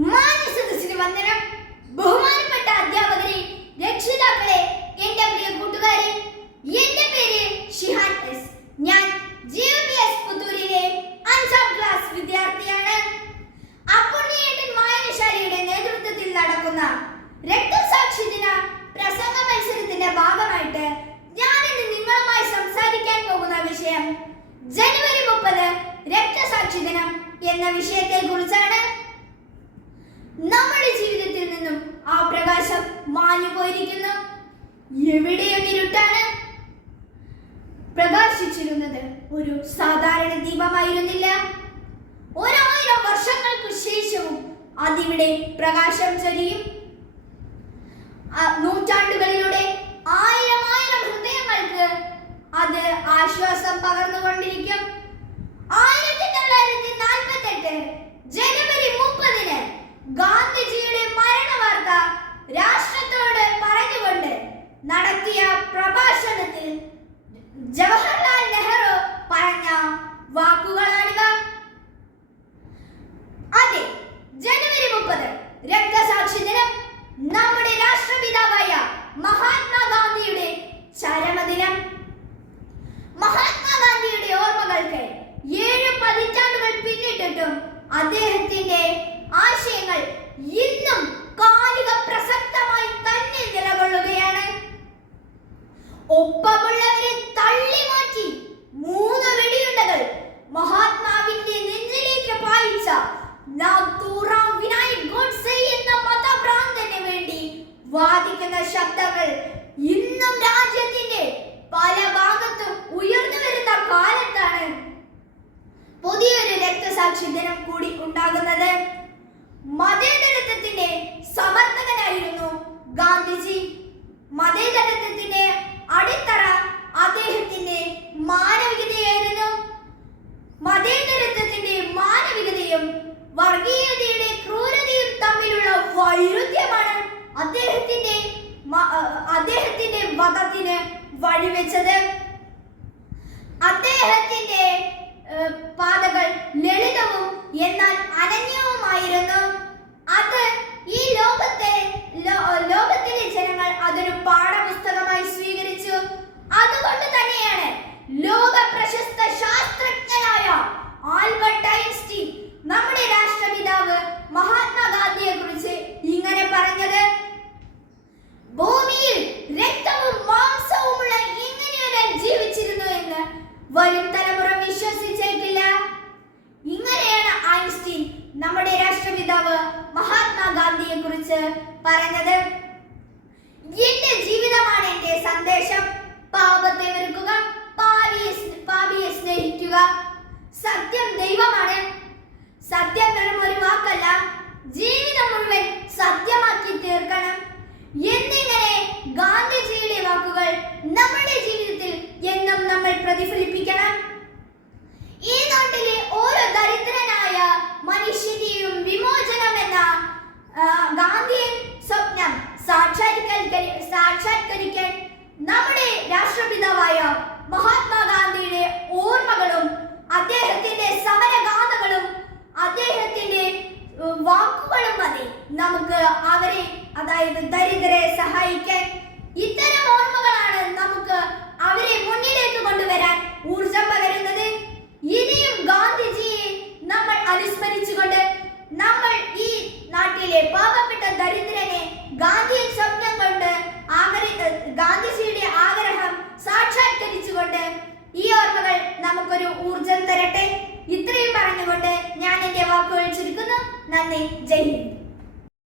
മാന്യസദസ്സിന് വന്ദനം. ബഹുമാനപ്പെട്ട അധ്യാപകരെ രക്ഷിതാക്കളെ എന്റെ പ്രിയ കൂട്ടുകാരെ എന്റെ പേര് ഷിഹാൻ എസ്. ഞാൻ ജി പി എസ് പുത്തൂരിലെ അഞ്ചാം ക്ലാസ് വിദ്യാർത്ഥിയാണ്. അപ്പുണ്ണിയേട്ടൻ വായനശാലയുടെ നേതൃത്വത്തിൽ നടക്കുന്ന രക്തസാക്ഷി ദിന പ്രസംഗ മത്സരത്തിന്റെ ഭാഗമായിട്ട് ഞാൻ ഇന്ന് നിങ്ങളുമായി സംസാരിക്കാൻ പോകുന്ന വിഷയം ജനുവരി മുപ്പത് രക്തസാക്ഷി ദിനം എന്ന വിഷയത്തെ കുറിച്ചാണ് നമ്മുടെ ജീവിതത്തിൽ നിന്നും ആ പ്രകാശം മാഞ്ഞു പോയിരിക്കുന്നു. എവിടെയും ഇരുട്ടാണ്? പ്രകാശിച്ചിരുന്നത് ഒരു സാധാരണ ദീപമായിരുന്നില്ല. ഒരായിരം വർഷങ്ങൾക്ക് ശേഷവും അതിവിടെ പ്രകാശം ചൊരിയും. നൂറ്റാണ്ടുകളിലൂടെ ആയിരം ആയിരം ഹൃദയങ്ങൾക്ക് അത് ആശ്വാസം പകർന്നുകൊണ്ടിരിക്കും. ആയിരത്തി തൊള്ളായിരത്തി നാൽപ്പത്തെട്ട് ജനുവരി മുപ്പതിന് ശബ്ദങ്ങൾ. ഇന്നും രാജ്യത്തിന്റെ പല ഭാഗത്തും ഉയർന്നു വരുന്ന കാലത്താണ് പുതിയൊരു രക്തസാക്ഷി ദിനം കൂടി ഉണ്ടാകുന്നത്. മതേതരത്വത്തിന്റെ സമർത്ഥകനായിരുന്നു ഗാന്ധിജി. മതേതരത്വത്തിന്റെ അടിത്തറ അദ്ദേഹത്തിന്റെ മാനവികതയായിരുന്നു. മതേതരത്വത്തിന്റെ മാനവികതയും വർഗീയതയുടെ ക്രൂരതയും തമ്മിലുള്ള വൈരുദ്ധ്യമാണ് അദ്ദേഹത്തിന്റെ അദ്ദേഹത്തിന്റെ വധത്തിന് വഴിവെച്ചത്? അദ്ദേഹത്തിന്റെ പാതകൾ ലളിതവും എന്നാൽ അനന്യവുമായിരുന്നു. നമ്മുടെ രാഷ്ട്രപിതാവ് മഹാത്മാഗാന്ധിയെ കുറിച്ച് പറഞ്ഞത് എന്റെ ജീവിതമാണ് എന്റെ സന്ദേശം. പാപത്തെ വെറുക്കുക പാവിയെ പാപിയെ സ്നേഹിക്കുക. സത്യം ദൈവമാണ്. സത്യം വെറും ഒരു വാക്കല്ല. ജീവിതം മുഴുവൻ സത്യമാക്കി തീർക്കണം. എന്നിങ്ങനെ ഗാന്ധിജിയുടെ വാക്കുകൾ നമ്മുടെ ജീവിതത്തിൽ എന്നും നമ്മൾ പ്രതിഫലിപ്പിക്കണം. വാക്കുകളും മതി. നമുക്ക് അവരെ അതായത് ദരിദ്രരെ സഹായിക്കാൻ ഇത്തരം ഓർമ്മകളാണ് നമുക്ക് അവരെ മുന്നിലേക്ക് കൊണ്ടുവരാൻ ഊർജം പകരുന്നത്. ഇനിയും ഗാന്ധിജിയെ നമ്മൾ അനുസ്മരിച്ചുകൊണ്ട് നമ്മൾ ഈ നാട്ടിലെ പാവപ്പെട്ട നന്ദി ജയ് ഹിന്ദ്